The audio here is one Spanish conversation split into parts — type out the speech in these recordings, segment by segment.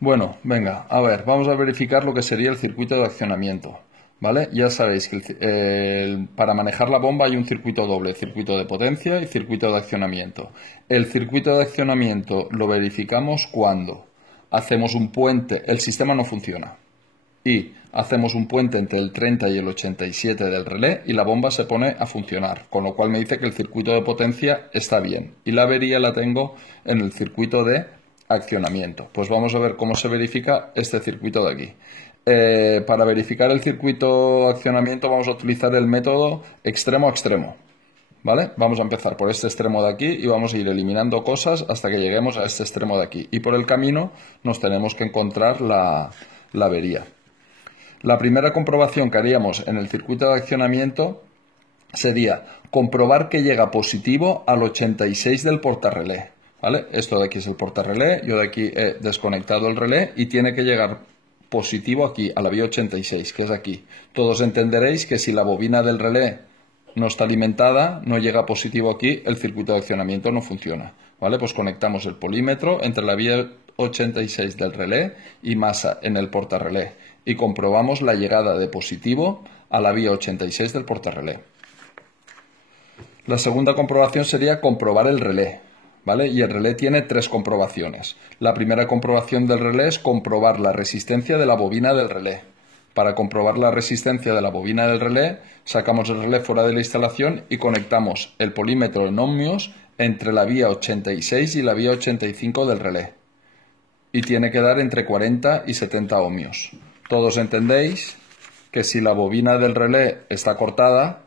Bueno, venga, a ver, vamos a verificar lo que sería el circuito de accionamiento, ¿vale? Ya sabéis que para manejar la bomba hay un circuito doble, circuito de potencia y circuito de accionamiento. El circuito de accionamiento lo verificamos cuando hacemos un puente, el sistema no funciona, y hacemos un puente entre el 30 y el 87 del relé y la bomba se pone a funcionar, con lo cual me dice que el circuito de potencia está bien. Y la avería la tengo en el circuito de accionamiento. Pues vamos a ver cómo se verifica este circuito de aquí. Para verificar el circuito de accionamiento vamos a utilizar el método extremo a extremo. ¿Vale? Vamos a empezar por este extremo de aquí y vamos a ir eliminando cosas hasta que lleguemos a este extremo de aquí. Y por el camino nos tenemos que encontrar la avería. La primera comprobación que haríamos en el circuito de accionamiento sería comprobar que llega positivo al 86 del portarrelé. ¿Vale? Esto de aquí es el portarrelé, yo de aquí he desconectado el relé y tiene que llegar positivo aquí, a la vía 86, que es aquí. Todos entenderéis que si la bobina del relé no está alimentada, no llega positivo aquí, el circuito de accionamiento no funciona. ¿Vale? Pues conectamos el polímetro entre la vía 86 del relé y masa en el portarrelé y comprobamos la llegada de positivo a la vía 86 del portarrelé. La segunda comprobación sería comprobar el relé, ¿vale? Y el relé tiene tres comprobaciones. La primera comprobación del relé es comprobar la resistencia de la bobina del relé. Para comprobar la resistencia de la bobina del relé, sacamos el relé fuera de la instalación y conectamos el polímetro en ohmios entre la vía 86 y la vía 85 del relé. Y tiene que dar entre 40 y 70 ohmios. Todos entendéis que si la bobina del relé está cortada,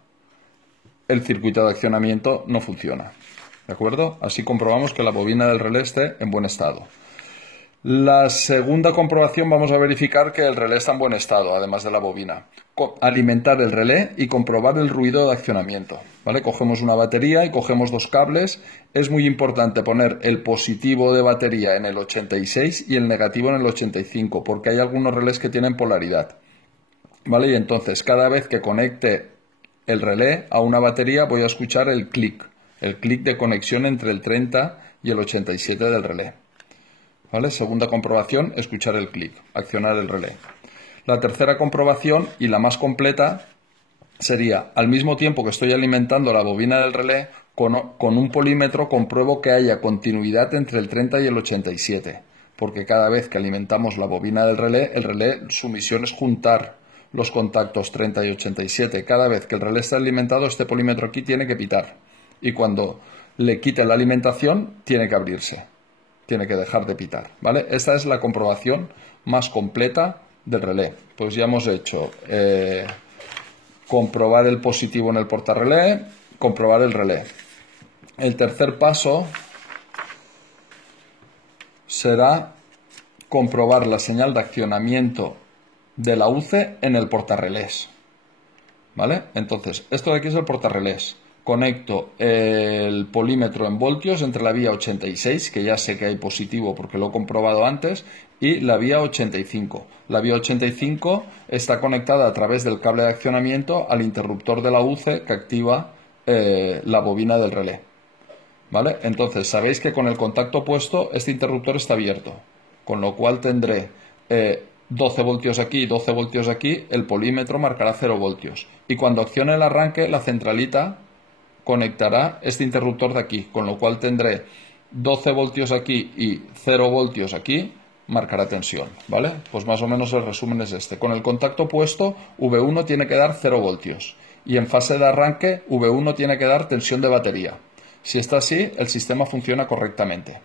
el circuito de accionamiento no funciona. ¿De acuerdo? Así comprobamos que la bobina del relé esté en buen estado. La segunda comprobación vamos a verificar que el relé está en buen estado, además de la bobina. Alimentar el relé y comprobar el ruido de accionamiento. ¿Vale? Cogemos una batería y cogemos dos cables. Es muy importante poner el positivo de batería en el 86 y el negativo en el 85, porque hay algunos relés que tienen polaridad. ¿Vale? Y entonces, cada vez que conecte el relé a una batería, voy a escuchar el clic de conexión entre el 30 y el 87 del relé. ¿Vale? Segunda comprobación, escuchar el clic, accionar el relé. La tercera comprobación, y la más completa, sería, al mismo tiempo que estoy alimentando la bobina del relé, con un polímetro compruebo que haya continuidad entre el 30 y el 87, porque cada vez que alimentamos la bobina del relé, el relé, su misión es juntar los contactos 30 y 87. Cada vez que el relé está alimentado, este polímetro aquí tiene que pitar, y cuando le quite la alimentación, tiene que abrirse. Tiene que dejar de pitar, ¿vale? Esta es la comprobación más completa del relé. Pues ya hemos hecho comprobar el positivo en el portarrelé, comprobar el relé. El tercer paso será comprobar la señal de accionamiento de la UCE en el portarrelés, ¿vale? Entonces, esto de aquí es el portarrelés. Conecto el polímetro en voltios entre la vía 86, que ya sé que hay positivo porque lo he comprobado antes, y la vía 85. La vía 85 está conectada a través del cable de accionamiento al interruptor de la UCE que activa la bobina del relé. ¿Vale? Entonces, sabéis que con el contacto puesto este interruptor está abierto, con lo cual tendré 12 voltios aquí y 12 voltios aquí, el polímetro marcará 0 voltios. Y cuando accione el arranque, la centralita conectará este interruptor de aquí, con lo cual tendré 12 voltios aquí y 0 voltios aquí, marcará tensión, ¿vale? Pues más o menos el resumen es este. Con el contacto puesto, V1 tiene que dar 0 voltios y en fase de arranque, V1 tiene que dar tensión de batería. Si está así, el sistema funciona correctamente.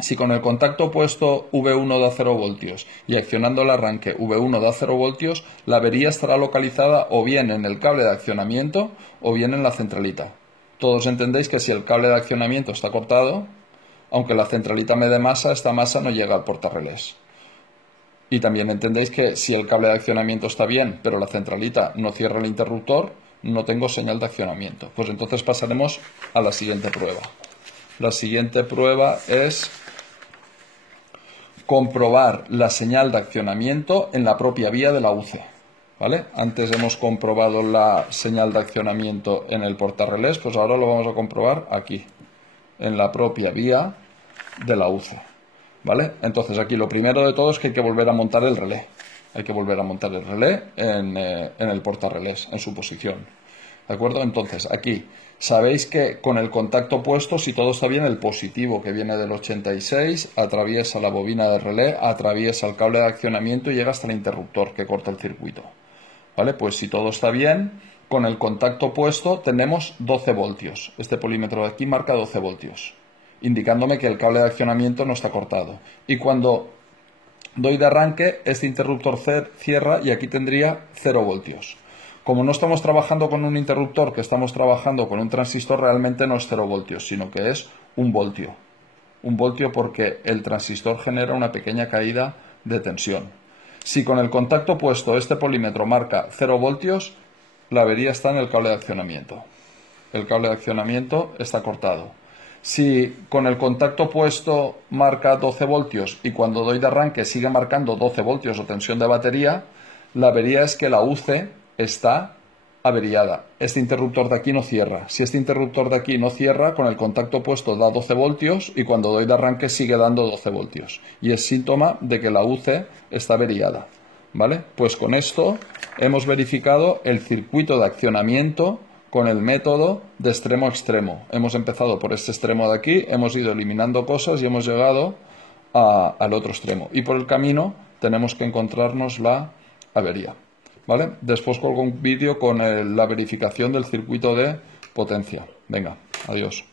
Si con el contacto puesto V1 da 0 voltios y accionando el arranque V1 da 0 voltios, la avería estará localizada o bien en el cable de accionamiento o bien en la centralita. Todos entendéis que si el cable de accionamiento está cortado, aunque la centralita me dé masa, esta masa no llega al portarrelés. Y también entendéis que si el cable de accionamiento está bien, pero la centralita no cierra el interruptor, no tengo señal de accionamiento. Pues entonces pasaremos a la siguiente prueba. La siguiente prueba es comprobar la señal de accionamiento en la propia vía de la UCE. ¿Vale? Antes hemos comprobado la señal de accionamiento en el portarrelés, pues ahora lo vamos a comprobar aquí, en la propia vía de la UCE. ¿vale? Entonces aquí lo primero de todo es que hay que volver a montar el relé. Hay que volver a montar el relé en el portarrelés, en su posición. ¿De acuerdo? Entonces aquí sabéis que con el contacto puesto, si todo está bien, el positivo que viene del 86 atraviesa la bobina de relé, atraviesa el cable de accionamiento y llega hasta el interruptor que corta el circuito. ¿Vale? Pues si todo está bien, con el contacto puesto tenemos 12 voltios. Este polímetro de aquí marca 12 voltios, indicándome que el cable de accionamiento no está cortado. Y cuando doy de arranque, este interruptor cierra y aquí tendría 0 voltios. Como no estamos trabajando con un interruptor, que estamos trabajando con un transistor, realmente no es 0 voltios, sino que es 1 voltio. 1 voltio porque el transistor genera una pequeña caída de tensión. Si con el contacto puesto este polímetro marca 0 voltios, la avería está en el cable de accionamiento. El cable de accionamiento está cortado. Si con el contacto puesto marca 12 voltios y cuando doy de arranque sigue marcando 12 voltios o tensión de batería, la avería es que la UC está averiada. Este interruptor de aquí no cierra. Si este interruptor de aquí no cierra, con el contacto puesto da 12 voltios y cuando doy de arranque sigue dando 12 voltios. Y es síntoma de que la UC está averiada. ¿Vale? Pues con esto hemos verificado el circuito de accionamiento con el método de extremo a extremo. Hemos empezado por este extremo de aquí, hemos ido eliminando cosas y hemos llegado al otro extremo. Y por el camino tenemos que encontrarnos la avería. ¿Vale? Después colgo un vídeo con la verificación del circuito de potencia. Venga, adiós.